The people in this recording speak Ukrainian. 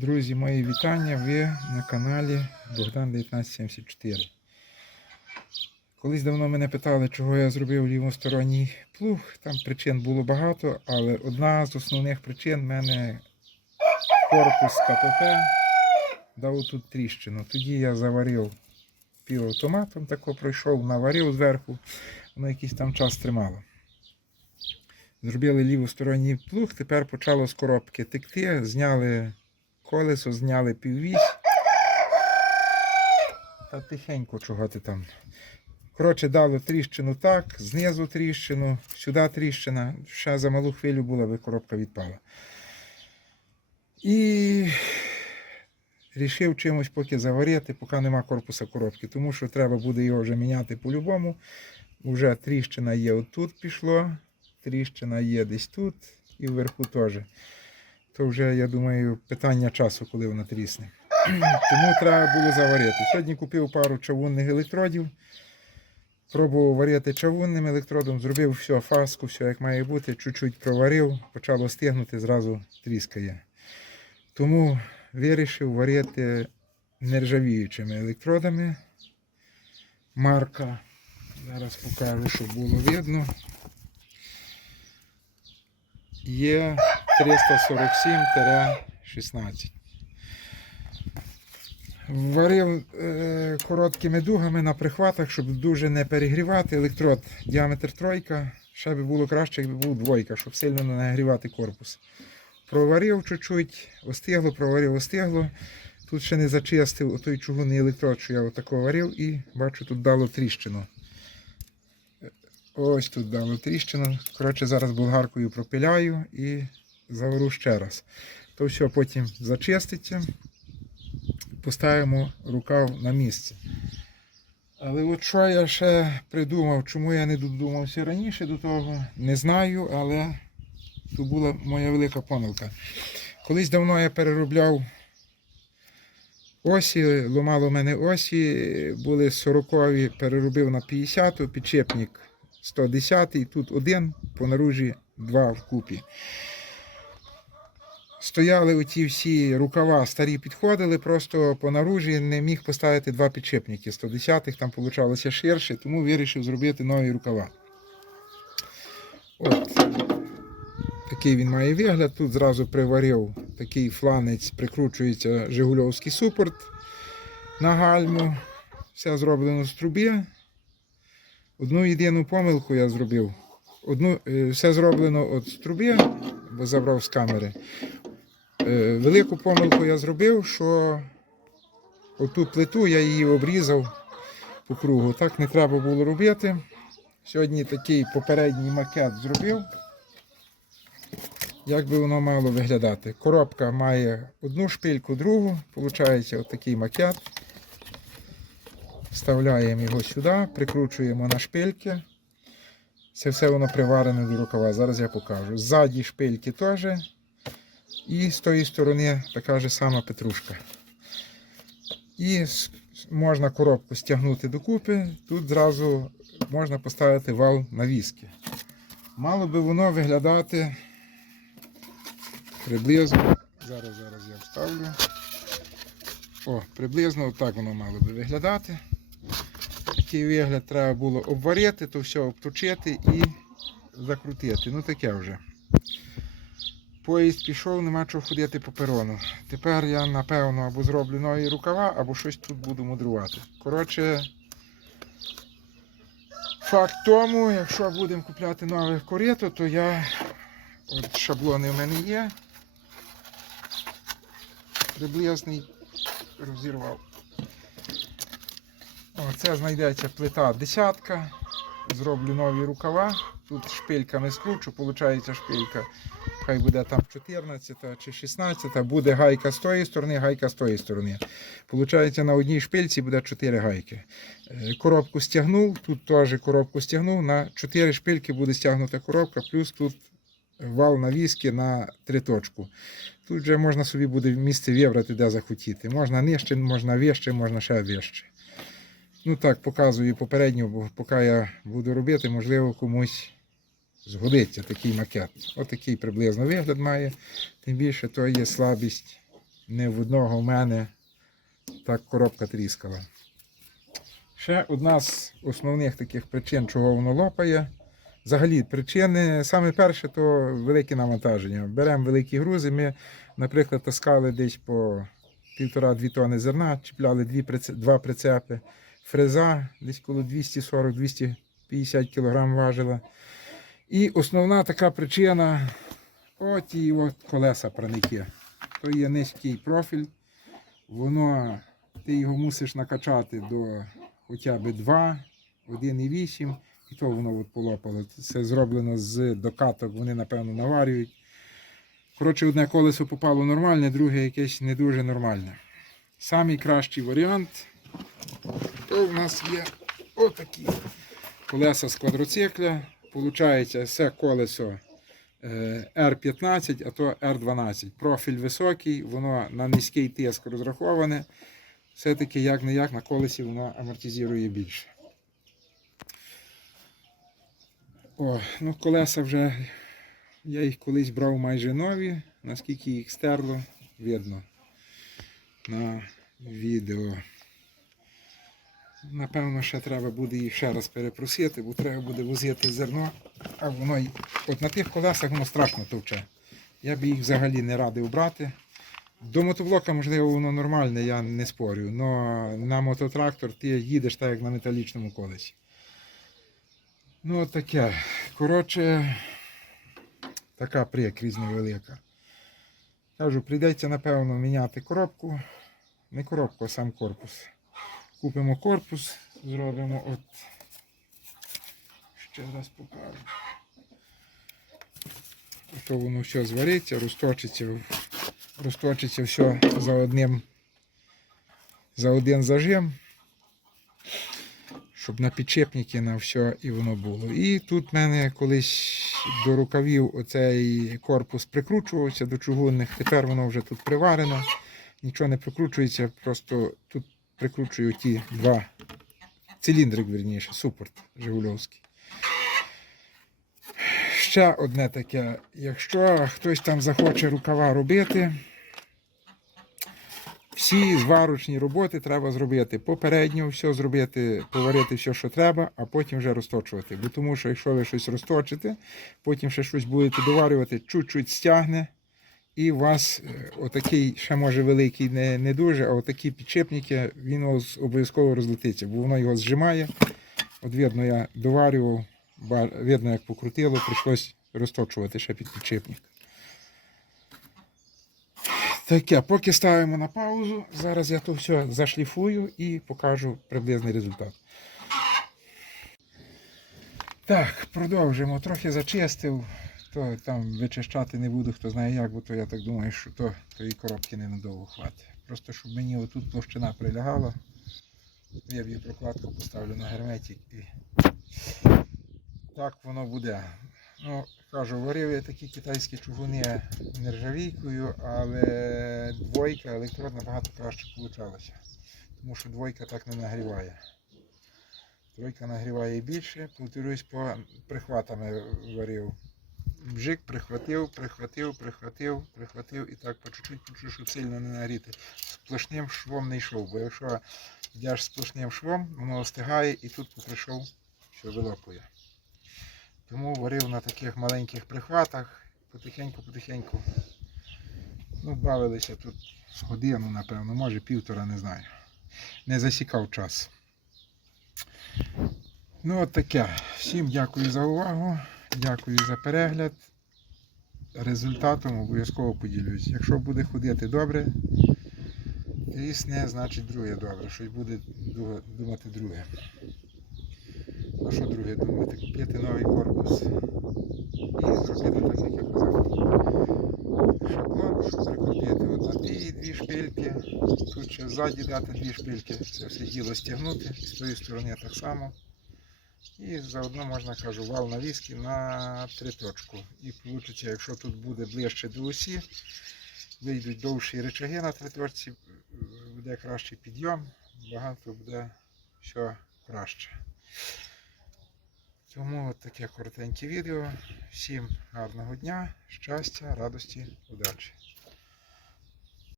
Друзі, мої вітання. Ви на каналі Богдан 1974. Колись давно мене питали, чого я зробив лівосторонній плуг. Там причин було багато, але одна з основних причин в мене корпус КПП дав тут тріщину. Тоді я заварив півавтоматом, тако пройшов, наварив зверху, воно якийсь там час тримало. Зробили лівосторонній плуг, тепер почало з коробки текти, зняли колесо, зняли піввісь. Та тихенько чого ти там. Коротше, дало тріщину так, знизу тріщину, сюди тріщина. Ще за малу хвилю була, би коробка відпала. І рішив чимось поки заварити, поки нема корпуса коробки, тому що треба буде його вже міняти по-любому. Уже тріщина є отут пішло, тріщина є десь тут і вверху теж. То вже, я думаю, питання часу, коли вона трісне. Тому треба було заварити. Сьогодні купив пару чавунних електродів. Пробував варити чавунним електродом, зробив все, фаску, все як має бути, чуть-чуть проварив, почало стигнути, зразу тріскає. Тому вирішив варити нержавіючими електродами. Марка. Зараз покажу, щоб було видно. Є 347-16. Варив е, короткими дугами на прихватах, щоб дуже не перегрівати. Електрод діаметр тройка. Ще би було краще, якби був двойка, щоб сильно не нагрівати корпус. Проварив чуть-чуть, остигло, проварив, остигло. Тут ще не зачистив той чугунний електрод, що я отако варив, і бачу, тут дало тріщину. Ось тут дало тріщину. Коротше, зараз болгаркою пропиляю і завару ще раз. То все потім зачиститься, поставимо рукав на місце. Але от що я ще придумав, чому я не додумався раніше до того, не знаю, але тут була моя велика помилка. Колись давно я переробляв осі, ломало мене осі, були 40-ві, переробив на 50-ту, підчепник 110-й, тут один, по наружі два вкупі. Стояли оті всі рукава старі підходили, просто по наружі не міг поставити два підшипники 110-х, там получалося ширше, тому вирішив зробити нові рукава. От. Такий він має вигляд. Тут зразу приварив такий фланець, прикручується Жигульовський супорт на гальму. Все зроблено з труби. Одну єдину помилку я зробив. Одну, е, все зроблено от з труби, бо забрав з камери. Е, Велику помилку я зробив, що оту плиту я її обрізав по кругу. Так не треба було робити. Сьогодні такий попередній макет зробив. Як би воно мало виглядати? Коробка має одну шпильку, другу. Получається отакий макет. Вставляємо його сюди, прикручуємо на шпильки. Це все воно приварене до рукава. Зараз я покажу. Ззаді шпильки теж. І з тої сторони така ж сама петрушка. І можна коробку стягнути докупи. Тут зразу можна поставити вал навіски. Мало би воно виглядати приблизно. Зараз, зараз я вставлю. О, приблизно отак воно мало би виглядати. Такий вигляд треба було обварити, то все обточити і закрутити. Ну таке вже. Поїзд пішов, нема чого ходити по перону. Тепер я напевно або зроблю нові рукава, або щось тут буду мудрувати. Коротше, факт тому, якщо будемо купляти нове корито, то я от шаблони в мене є. Приблизний розірвав. О, це знайдеться плита десятка. Зроблю нові рукава. Тут шпильками скручу, виходить шпилька. Хай буде там 14 чи 16, буде гайка з тої сторони, гайка з тої сторони. Получається, на одній шпильці буде 4 гайки. Е, Коробку стягнув, тут теж коробку стягнув. На 4 шпильки буде стягнута коробка, плюс тут вал навіски на три точку. Тут вже можна собі буде місце вибрати, де захотіти. Можна нижче, можна вище, можна ще вище. Ну так, показую попередньо, бо поки я буду робити, можливо, комусь згодиться такий макет. Отакий приблизно вигляд має. Тим більше то є слабість не в одного в мене так коробка тріскала. Ще одна з основних таких причин, чого воно лопає. Взагалі, причини, саме перше, то велике навантаження. Беремо великі грузи. Ми, наприклад, таскали десь по півтора-дві тони зерна, чіпляли дві, два прицепи, фреза десь коло 240-250 кг важила. І основна така причина от і от колеса праники. То є низький профіль, воно, ти його мусиш накачати до хоча б 2, 1,8, і то воно от полопало. Це зроблено з докаток, вони, напевно, наварюють. Коротше, одне колесо попало нормальне, друге якесь не дуже нормальне. Самий кращий варіант, то в нас є отакі колеса з квадроцикля. Получається, це колесо е, R15, а то R12. Профіль високий, воно на низький тиск розраховане. Все-таки як не як на колесі воно амортизує більше. О, ну колеса вже я їх колись брав майже нові, наскільки їх стерло, видно на відео. Напевно, ще треба буде їх ще раз перепросити, бо треба буде возити зерно, а воно от на тих колесах воно страшно товче. Я б їх взагалі не радив брати. До мотоблока, можливо, воно нормальне, я не спорю. але на мототрактор ти їдеш так, як на металічному колесі. Ну, таке. Коротше, така прикрізь невелика. Кажу, прийдеться, напевно, міняти коробку. Не коробку, а сам корпус. Купимо корпус, зробимо от. Ще раз покажу. То воно все звариться, розточиться, розточиться все за одним за один зажим, щоб на підчепники на все і воно було. І тут в мене колись до рукавів оцей корпус прикручувався до чугунних, тепер воно вже тут приварено, нічого не прикручується, просто тут прикручую ті два циліндрик, верніше, супорт Жигульовський. Ще одне таке, якщо хтось там захоче рукава робити, всі зварочні роботи треба зробити попередньо, все зробити, поварити все, що треба, а потім вже розточувати. Бо тому що якщо ви щось розточите, потім ще щось будете доварювати, чуть-чуть стягне, і у вас е, отакий, ще може великий, не, не дуже, а отакі підшипники, він у обов'язково розлетиться, бо воно його зжимає. От видно, я доварював, видно, як покрутило, прийшлось розточувати ще під підшипник. Таке, поки ставимо на паузу, зараз я то все зашліфую і покажу приблизний результат. Так, продовжуємо. Трохи зачистив, то там вичищати не буду, хто знає як, бо то я так думаю, що то тої коробки не надовго хватить. Просто щоб мені отут площина прилягала. Я її прокладку поставлю на герметик і так воно буде. Ну, кажу, варив я такі китайські чугуни нержавійкою, але двойка електрод набагато краще вийшлося. Тому що двойка так не нагріває. Тройка нагріває більше, повторюсь, по прихватами варив. Бжик прихватив, прихватив, прихватив, прихватив і так по чуть-чуть, щоб сильно не нагріти. Сплошним швом не йшов, бо якщо йдеш сплошним швом, воно остигає і тут поприйшов, що вилопує. Тому варив на таких маленьких прихватах, потихеньку-потихеньку. Ну, бавилися тут з годину, напевно, може півтора, не знаю. Не засікав час. Ну, от таке. Всім дякую за увагу. Дякую за перегляд. Результатом обов'язково поділюсь. Якщо буде ходити добре, трісне, значить друге добре. Щось буде думати друге. А що друге думати? Купити новий корпус і зробити так, як я казав. Шаблон, прикрутити от ті дві шпильки. Тут ще ззаді дати дві шпильки. Це все діло стягнути. З тої сторони так само. І заодно можна кажу вал навіски на три точку. І вийде, якщо тут буде ближче до осі, вийдуть довші речаги на три точці, буде кращий підйом, багато буде все краще. Тому от таке коротеньке відео. Всім гарного дня, щастя, радості, удачі!